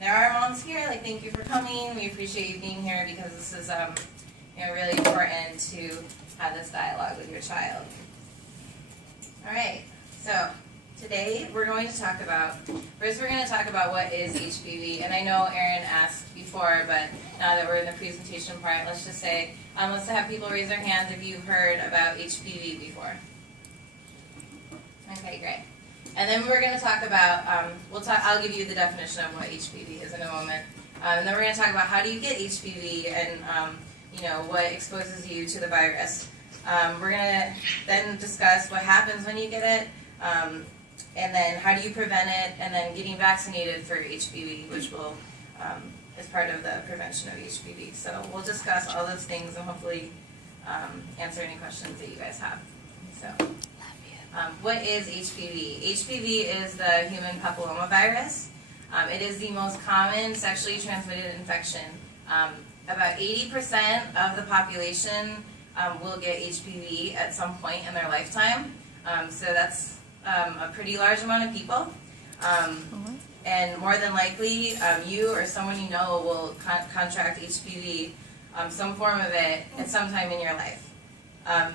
there are moms here, like, thank you for coming. We appreciate you being here because this is really important to have this dialogue with your child. All right, so today we're going to talk about, first we're going to talk about what is HPV. And I know Erin asked before, but now that we're in the presentation part, let's just say, let's have people raise their hands if you've heard about HPV before. Okay, great. And then we're going to talk about, I'll give you the definition of what HPV is in a moment. And then we're going to talk about how do you get HPV and what exposes you to the virus. We're going to then discuss what happens when you get it, and then how do you prevent it, and then getting vaccinated for HPV, which will is part of the prevention of HPV. So we'll discuss all those things and hopefully answer any questions that you guys have. So, what is HPV? HPV is the human papillomavirus. It is the most common sexually transmitted infection. About 80% of the population will get HPV at some point in their lifetime. So that's a pretty large amount of people. And more than likely, you or someone you know will contract HPV, some form of it, at some time in your life.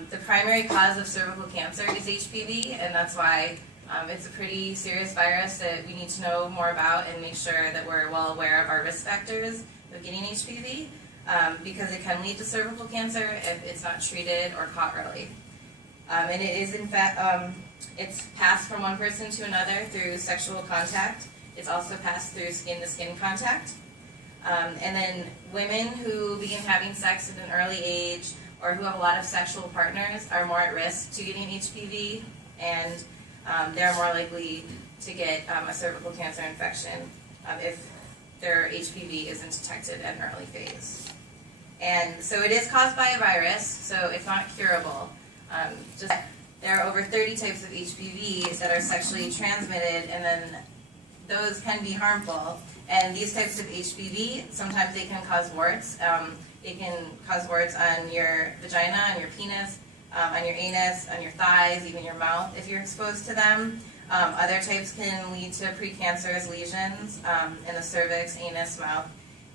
The primary cause of cervical cancer is HPV, and that's why it's a pretty serious virus that we need to know more about and make sure that we're well aware of our risk factors of getting HPV, because it can lead to cervical cancer if it's not treated or caught early. And it is, in fact, it's passed from one person to another through sexual contact. It's also passed through skin-to-skin contact. And then women who begin having sex at an early age or who have a lot of sexual partners are more at risk to getting HPV, and they're more likely to get a cervical cancer infection if their HPV isn't detected at an early phase. And so it is caused by a virus, so it's not curable. There are over 30 types of HPV that are sexually transmitted, and then those can be harmful. And these types of HPV, sometimes they can cause warts. It can cause warts on your vagina, on your penis, on your anus, on your thighs, even your mouth if you're exposed to them. Other types can lead to precancerous lesions in the cervix, anus, mouth,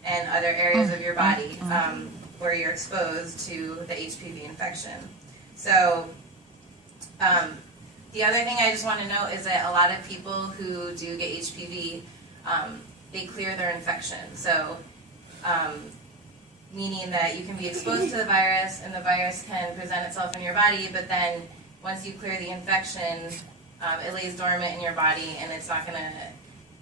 and other areas of your body where you're exposed to the HPV infection. So the other thing I just want to note is that a lot of people who do get HPV, they clear their infection. So meaning that you can be exposed to the virus and the virus can present itself in your body, but then once you clear the infection, it lays dormant in your body and it's not going to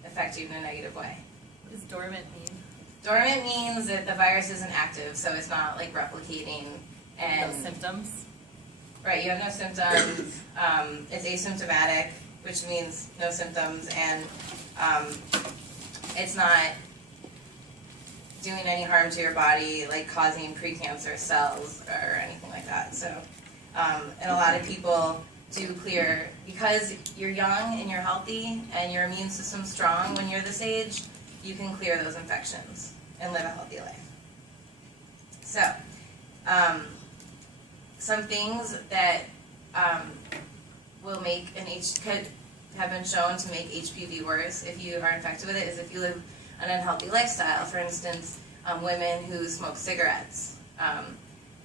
affect you in a negative way. What does dormant mean? Dormant means that the virus isn't active, so it's not like replicating. And no symptoms? Right, you have no symptoms. It's asymptomatic, which means no symptoms, and it's not doing any harm to your body, like causing precancerous cells or anything like that. So, and a lot of people do clear, because you're young and you're healthy and your immune system's strong when you're this age, you can clear those infections and live a healthy life. So, some things that will make could have been shown to make HPV worse if you are infected with it is if you live an unhealthy lifestyle. For instance, women who smoke cigarettes,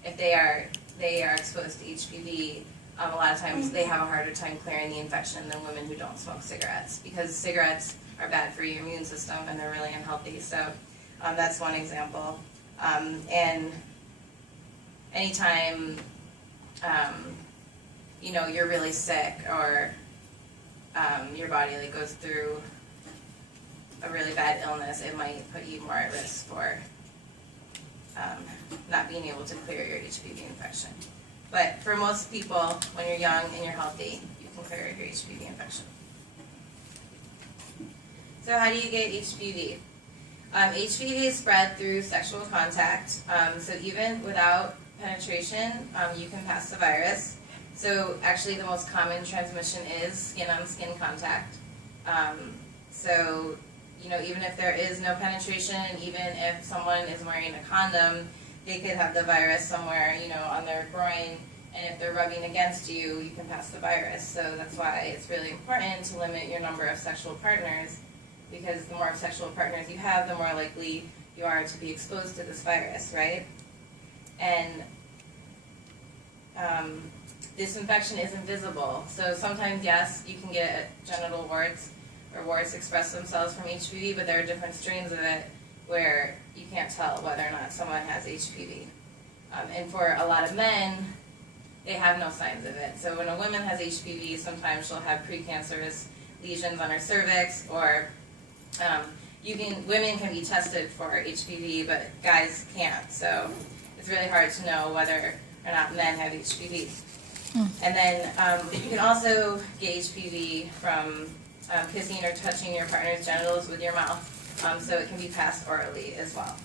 if they are exposed to HPV, a lot of times they have a harder time clearing the infection than women who don't smoke cigarettes, because cigarettes are bad for your immune system and they're really unhealthy. So that's one example. And anytime you're really sick or your body goes through a really bad illness, it might put you more at risk for not being able to clear your HPV infection. But for most people, when you're young and you're healthy, you can clear your HPV infection. So how do you get HPV? HPV is spread through sexual contact. So even without penetration, you can pass the virus. So actually the most common transmission is skin-on-skin contact. So even if there is no penetration, even if someone is wearing a condom, they could have the virus somewhere, on their groin, and if they're rubbing against you, you can pass the virus. So that's why it's really important to limit your number of sexual partners, because the more sexual partners you have, the more likely you are to be exposed to this virus, right? And this infection is invisible. So sometimes, yes, you can get genital warts, or warts express themselves from HPV, but there are different strains of it where you can't tell whether or not someone has HPV. And for a lot of men, they have no signs of it. So when a woman has HPV, sometimes she'll have precancerous lesions on her cervix, or women can be tested for HPV, but guys can't. So it's really hard to know whether or not men have HPV. And then you can also get HPV from kissing or touching your partner's genitals with your mouth. So it can be passed orally as well.